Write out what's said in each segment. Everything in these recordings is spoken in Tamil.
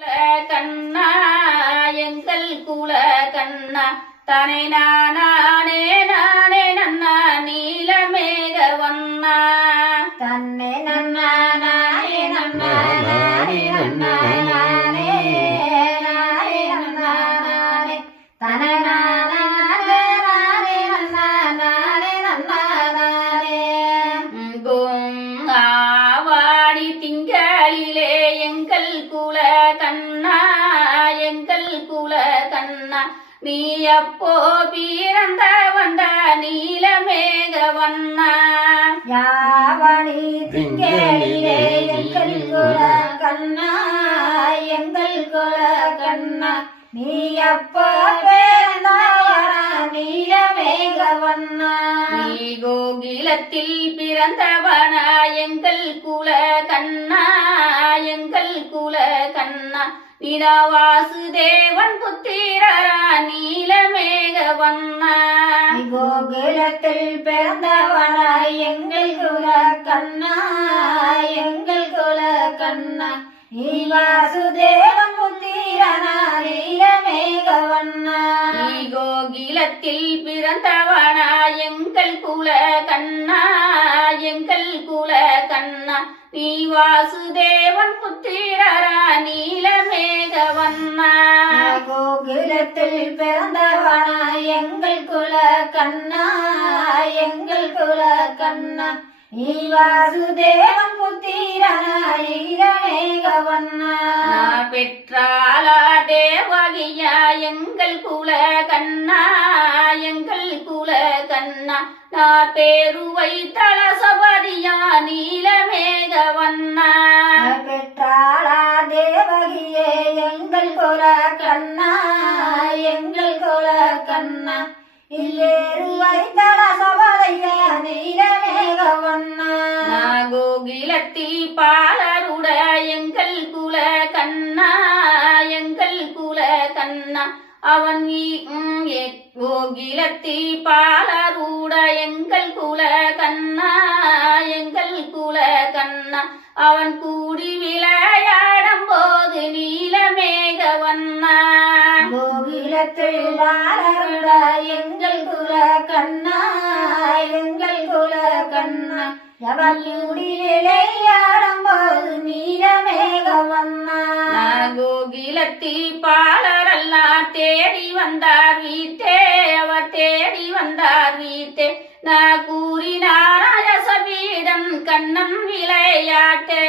கண்ணா எங்கள் குல கண்ணா தனை நானே எப்போ அப்போ பிறந்த வந்த நீலமேக வண்ணா? யாவணி திங்களிலே எங்கள் குல கண்ணா எங்கள் குல கண்ணா. நீ அப்போ பேரந்தாயரா நீலமேக வண்ணா? நீ கோகிலத்தில் பிறந்தவனா எங்கள் குல கண்ணா எங்கள் குல கண்ணா. நிதா வாசுதேவன் புத்திரர் கோகுலத்தில் பிறந்தவனாய் எங்கள் குல கண்ணா எங்கள் குல கண்ணா. நீ வாசுதேவன் புத்திரனா நீலமேகவண்ணா நீ கோகிலத்தில் பிறந்தவனா எங்கள் குல கண்ணா எங்கள் குல கண்ணா. நீ வாசுதேவன் புத்திரரா நீலமேக வண்ணா கோகுலத்தில் பிறந்தவனா? எங்கள் குல கண்ணா? எங்கள் குல கண்ணா? நீ வாசுதேவன் புத்திரனா? நீலமேகவண்ணா நான் பெற்றாளா தேவகியா? எங்கள் குல கண்ணா? எங்கள் குல கண்ணா? நான் பேரு வைத்தள சபதியா நீலமே கண்ணா இல்லேறு வைத்தள சபதையா கோகிலத்தி பாலருட எங்கள் குல கண்ணா எங்கள் குல கண்ணா அவன் கோகிலத்தி பாலருட எங்கள் குல கண்ணா எங்கள் குல கண்ணா அவன் கூடி போது நீலமேகவண்ணா நான் கோகிலத்தி பாலரெல்லாம் தேடி வந்தார் வீட்டே அவர் தேடி வந்தார் வீட்டே. நான் கூறினாராய சபீடன் கண்ணன் விளையாட்டே.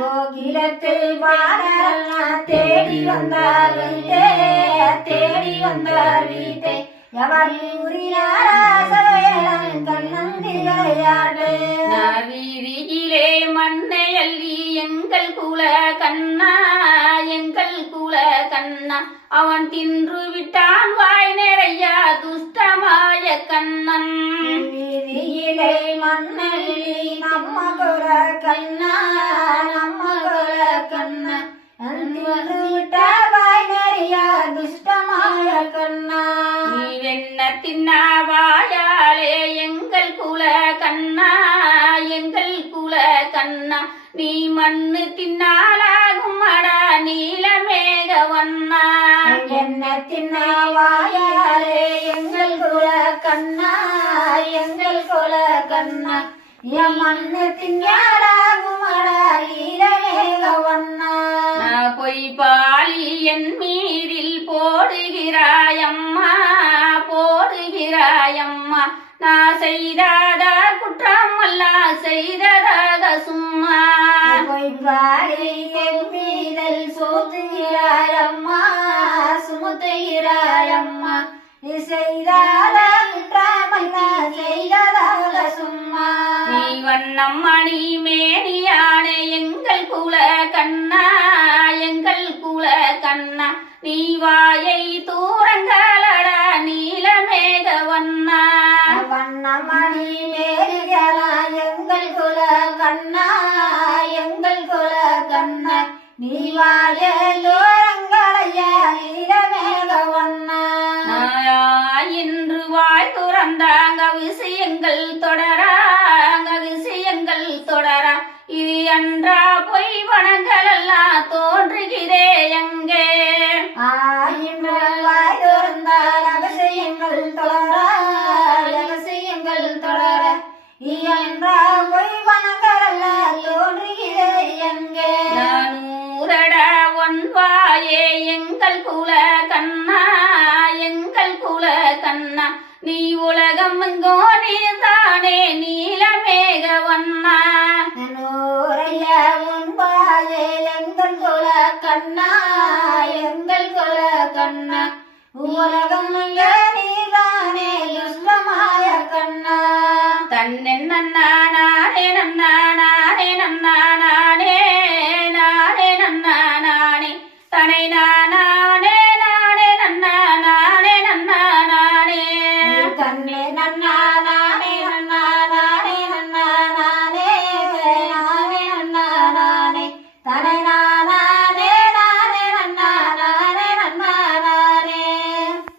கோகிலத்தில் பாடலாம் தேடி வந்தார் வீட்டே தேடி வந்தார் வீட்டே. எவர் ஊரியாராசவேலன் கண்ணன் விளையாடு வீதியிலே மண்ணை அள்ளி எங்கள் குல கண்ணா எங்கள் குல கண்ணா. அவன் தின்று விட்டான் வாய் நிறைய துஷ்டமாய கண்ணன். வீதியிலே மண்ணள்ளி நீ மண்ணு தின்னாலாகும் அடா நீலமேக வண்ணா என்ன தின்னாவாயாலே எங்கள் குல கண்ணா எங்கள் குல கண்ணா என் மண்ணு தின்னாராகுமடா ஈரமேகவண்ணா நான் பொய் பாலி என் மீதில் போடுகிறாயம்மா போடுகிறாயம்மா நான் செய்தாத குற்றம் அல்ல செய்ததாக சும்மா போய் பாடி என் மீதல் சோத்துகிறாயம்மா சுமத்துகிறாயம்மா நீ செய்தாத குற்றமல்ல செய்ததாக சும்மா. நீ வண்ணம் மணி மேனியான எங்கள் குல கண்ணா எங்கள் குல கண்ணா. நீ வாயே நீ வாயோரங்களையா நீலமேக வண்ணா. நாயா இன்று வாய் துறந்தாங்க விஷயங்கள் தொடராங்க விஷயங்கள் தொடரா. இது அன்றா பொய் வனங்கள் எல்லாம் தோன்றுகிறே வன்வாயே கண்ணா நீ உலகம் எங்கோ நீதானே நீலமேக வண்ணா. நூறைய உன்பாயே எங்கள் குல கண்ணா எங்கள் குல கண்ணா. உலகம் நீதானே துஷ்டமாய கண்ணா. தன்னென்ன நானே நன்னா